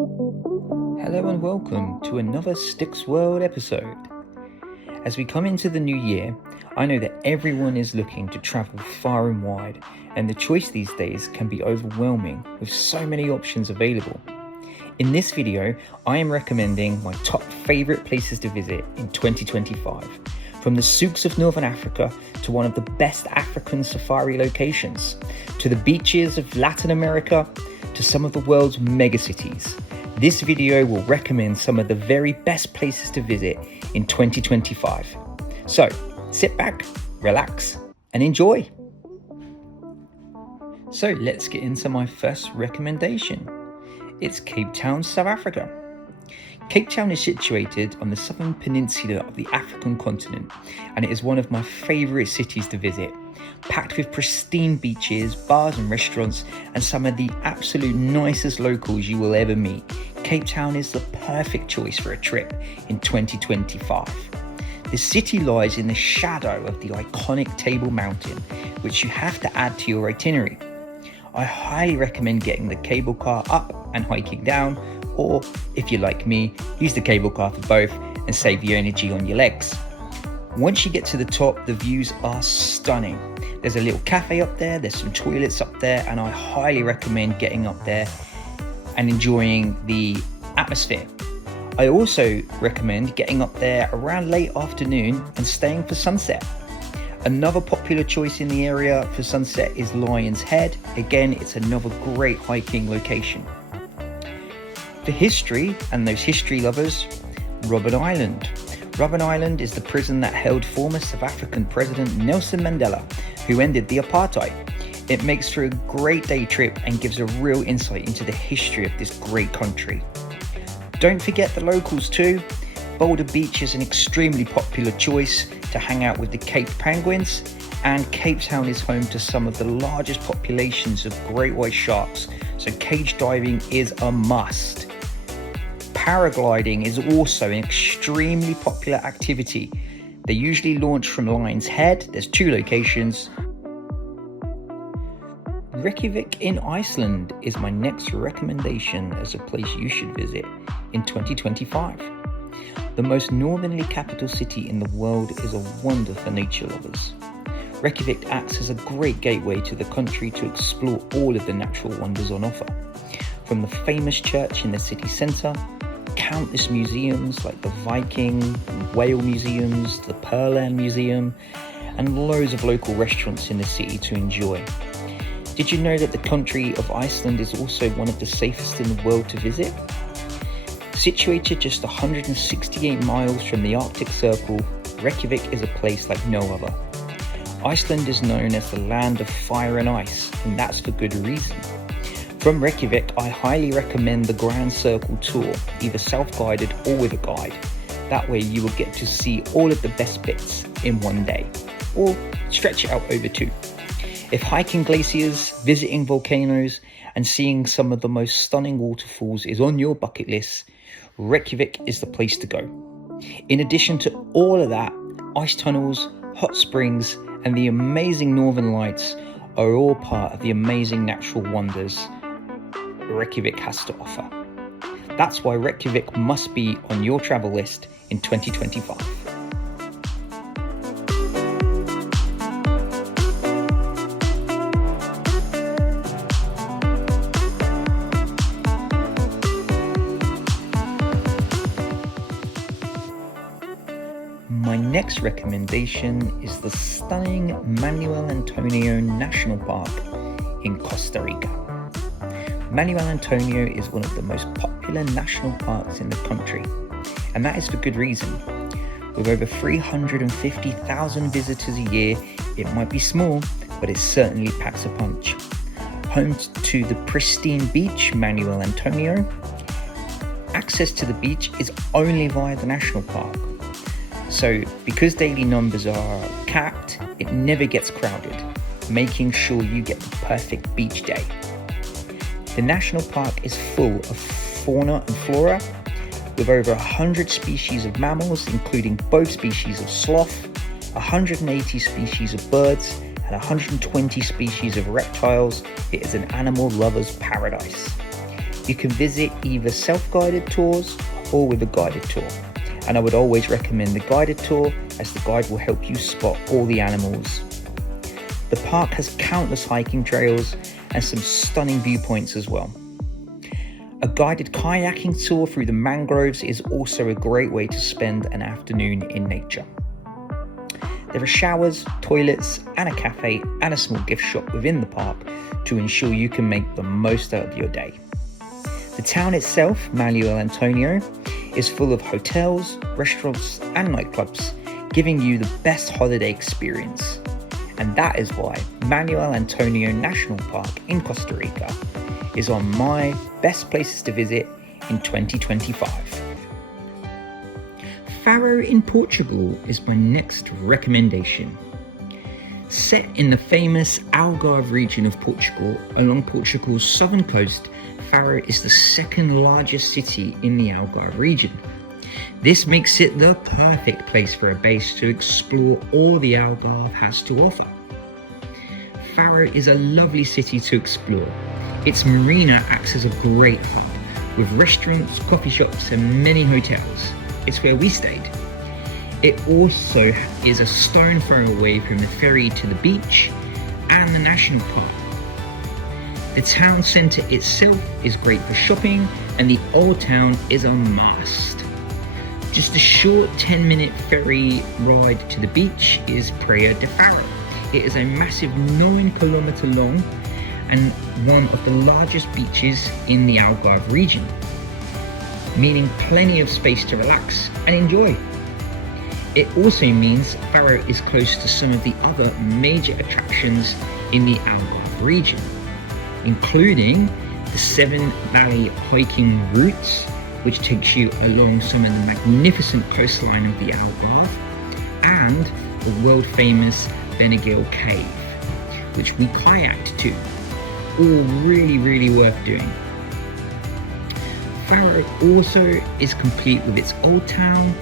Hello and welcome to another Sticks World episode. As we come into the new year, I know that everyone is looking to travel far and wide, and the choice these days can be overwhelming with so many options available. In this video, I am recommending my top favourite places to visit in 2025, from the souks of Northern Africa to one of the best African safari locations, to the beaches of Latin America, to some of the world's megacities. This video will recommend some of the very best places to visit in 2025. So sit back, relax, and enjoy. So let's get into my first recommendation. It's Cape Town, South Africa. Cape Town is situated on the southern peninsula of the African continent, and it is one of my favourite cities to visit. Packed with pristine beaches, bars and restaurants, and some of the absolute nicest locals you will ever meet, Cape Town is the perfect choice for a trip in 2025. The city lies in the shadow of the iconic Table Mountain, which you have to add to your itinerary. I highly recommend getting the cable car up and hiking down, or if you're like me, use the cable car for both and save your energy on your legs. Once you get to the top, the views are stunning. There's a little cafe up there, there's some toilets up there, and I highly recommend getting up there and enjoying the atmosphere. I also recommend getting up there around late afternoon and staying for sunset. Another popular choice in the area for sunset is Lion's Head. Again, it's another great hiking location. For history and those history lovers, Robben Island. Robben Island is the prison that held former South African President Nelson Mandela, who ended the apartheid. It makes for a great day trip and gives a real insight into the history of this great country. Don't forget the locals too. Boulder Beach is an extremely popular choice to hang out with the Cape penguins, and Cape Town is home to some of the largest populations of great white sharks, so cage diving is a must. Paragliding is also an extremely popular activity. They usually launch from Lion's Head. There's 2 locations. Reykjavik in Iceland is my next recommendation as a place you should visit in 2025. The most northerly capital city in the world is a wonder for nature lovers. Reykjavik acts as a great gateway to the country to explore all of the natural wonders on offer. From the famous church in the city centre, countless museums like the Viking and Whale museums, the Pearland Museum, and loads of local restaurants in the city to enjoy. Did you know that the country of Iceland is also one of the safest in the world to visit? Situated just 168 miles from the Arctic Circle, Reykjavik is a place like no other. Iceland is known as the land of fire and ice, and that's for good reason. From Reykjavik, I highly recommend the Grand Circle tour, either self-guided or with a guide. That way you will get to see all of the best bits in one day, or stretch it out over 2. If hiking glaciers, visiting volcanoes, and seeing some of the most stunning waterfalls is on your bucket list, Reykjavik is the place to go. In addition to all of that, ice tunnels, hot springs, and the amazing northern lights are all part of the amazing natural wonders Reykjavik has to offer. That's why Reykjavik must be on your travel list in 2025. My next recommendation is the stunning Manuel Antonio National Park in Costa Rica. Manuel Antonio is one of the most popular national parks in the country, and that is for good reason. With over 350,000 visitors a year, it might be small, but it certainly packs a punch. Home to the pristine beach, Manuel Antonio, access to the beach is only via the national park. So because daily numbers are capped, it never gets crowded, making sure you get the perfect beach day. The national park is full of fauna and flora, with over 100 species of mammals, including both species of sloth, 180 species of birds, and 120 species of reptiles. It is an animal lover's paradise. You can visit either self-guided tours or with a guided tour. And I would always recommend the guided tour, as the guide will help you spot all the animals. The park has countless hiking trails and some stunning viewpoints as well. A guided kayaking tour through the mangroves is also a great way to spend an afternoon in nature. There are showers, toilets, and a cafe and a small gift shop within the park to ensure you can make the most out of your day. The town itself, Manuel Antonio, is full of hotels, restaurants, and nightclubs, giving you the best holiday experience. And that is why Manuel Antonio National Park in Costa Rica is on my best places to visit in 2025. Faro in Portugal is my next recommendation. Set in the famous Algarve region of Portugal, along Portugal's southern coast, Faro is the second largest city in the Algarve region. This makes it the perfect place for a base to explore all the Algarve has to offer. Faro is a lovely city to explore. Its marina acts as a great hub, with restaurants, coffee shops, and many hotels. It's where we stayed. It also is a stone throw away from the ferry to the beach and the national park. The town centre itself is great for shopping, and the old town is a must. Just a short 10-minute ferry ride to the beach is Praia de Faro. It is a massive 9-kilometre long and one of the largest beaches in the Algarve region, meaning plenty of space to relax and enjoy. It also means Faro is close to some of the other major attractions in the Algarve region, including the Seven Valley hiking routes, which takes you along some of the magnificent coastline of the Algarve, and the world famous Beniguel Cave, which we kayaked to. All really worth doing. Faro also is complete with its old town.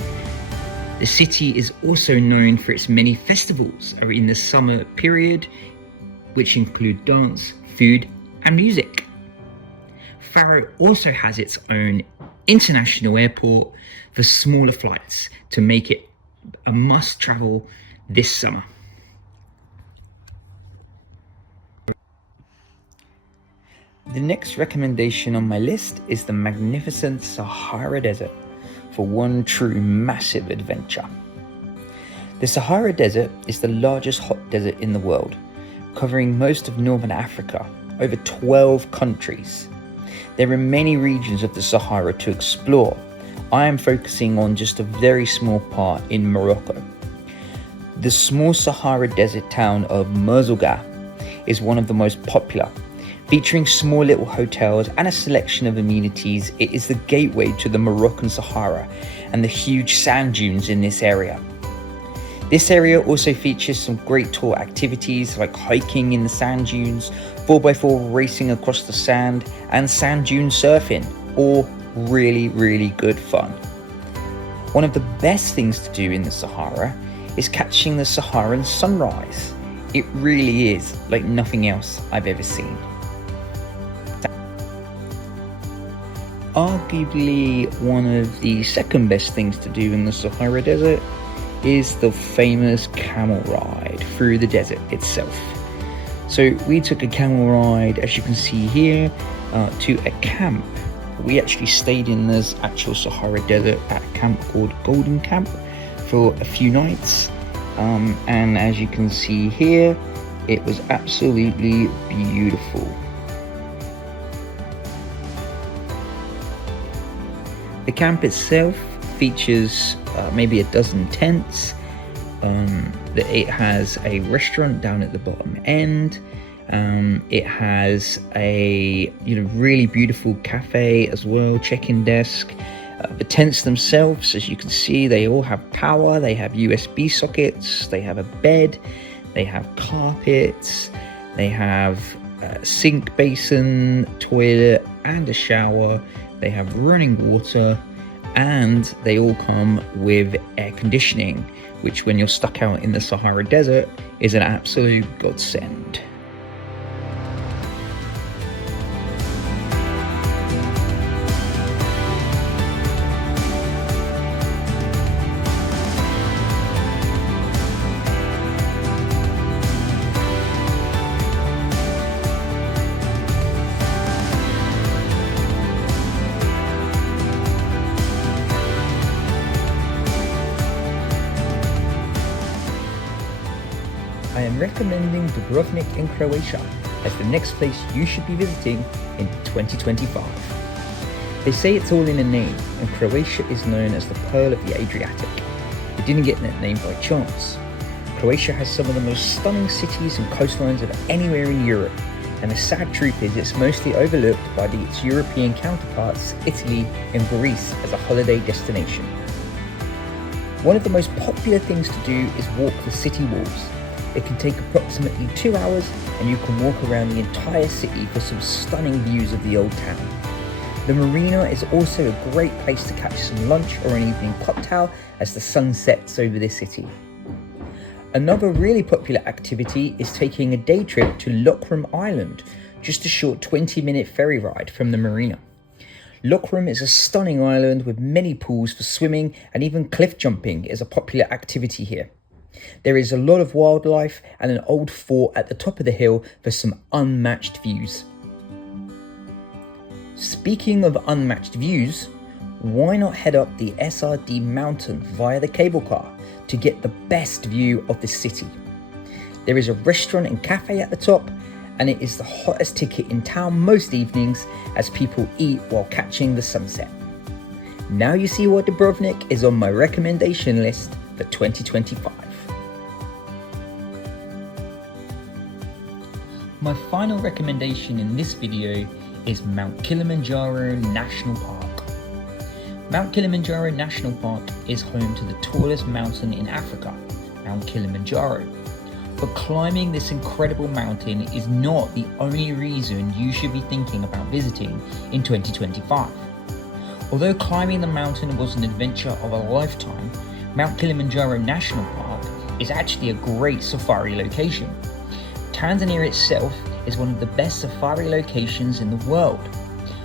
The city is also known for its many festivals in the summer period, which include dance, food, and music. Faro also has its own international airport for smaller flights to make it a must travel this summer. The next recommendation on my list is the magnificent Sahara Desert for one true massive adventure. The Sahara Desert is the largest hot desert in the world, covering most of northern Africa, over 12 countries. There are many regions of the Sahara to explore. I am focusing on just a very small part in Morocco. The small Sahara Desert town of Merzouga is one of the most popular. Featuring small little hotels and a selection of amenities, it is the gateway to the Moroccan Sahara and the huge sand dunes in this area. This area also features some great tour activities like hiking in the sand dunes, 4x4 racing across the sand, and sand dune surfing, all really good fun. One of the best things to do in the Sahara is catching the Saharan sunrise. It really is like nothing else I've ever seen. Arguably one of the second best things to do in the Sahara Desert is the famous camel ride through the desert itself. So we took a camel ride, as you can see here, to a camp. We actually stayed in this actual Sahara Desert at a camp called Golden Camp for a few nights, and as you can see here, it was absolutely beautiful. The camp itself features maybe a dozen tents. It has a restaurant down at the bottom end. It has a really beautiful cafe as well, check-in desk. The tents themselves, as you can see, they all have power. They have USB sockets. They have a bed. They have carpets. They have a sink basin, toilet, and a shower. They have running water, and they all come with air conditioning, which when you're stuck out in the Sahara Desert is an absolute godsend. I'm recommending Dubrovnik in Croatia as the next place you should be visiting in 2025. They say it's all in a name, and Croatia is known as the Pearl of the Adriatic. It didn't get that name by chance. Croatia has some of the most stunning cities and coastlines of anywhere in Europe, and the sad truth is it's mostly overlooked by its European counterparts, Italy and Greece, as a holiday destination. One of the most popular things to do is walk the city walls. It can take approximately 2 hours, and you can walk around the entire city for some stunning views of the old town. The marina is also a great place to catch some lunch or an evening cocktail as the sun sets over the city. Another really popular activity is taking a day trip to Lokrum Island, just a short 20-minute ferry ride from the marina. Lokrum is a stunning island with many pools for swimming, and even cliff jumping is a popular activity here. There is a lot of wildlife and an old fort at the top of the hill for some unmatched views. Speaking of unmatched views, why not head up the SRD mountain via the cable car to get the best view of the city? There is a restaurant and cafe at the top, and it is the hottest ticket in town most evenings as people eat while catching the sunset. Now you see why Dubrovnik is on my recommendation list for 2025. My final recommendation in this video is Mount Kilimanjaro National Park. Mount Kilimanjaro National Park is home to the tallest mountain in Africa, Mount Kilimanjaro. But climbing this incredible mountain is not the only reason you should be thinking about visiting in 2025. Although climbing the mountain was an adventure of a lifetime, Mount Kilimanjaro National Park is actually a great safari location. Tanzania itself is one of the best safari locations in the world,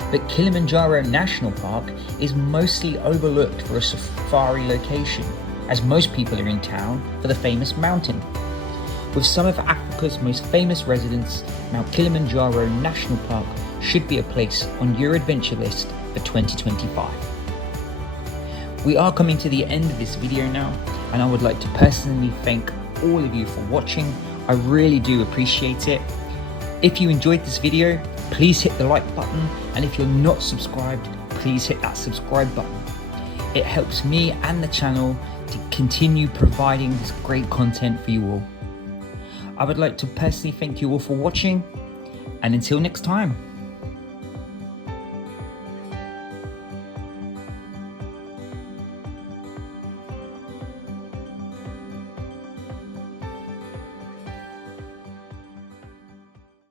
but Kilimanjaro National Park is mostly overlooked for a safari location, as most people are in town for the famous mountain. With some of Africa's most famous residents, Mount Kilimanjaro National Park should be a place on your adventure list for 2025. We are coming to the end of this video now, and I would like to personally thank all of you for watching. I really do appreciate it. If you enjoyed this video, please hit the like button, and if you're not subscribed, please hit that subscribe button. It helps me and the channel to continue providing this great content for you all. I would like to personally thank you all for watching, and until next time.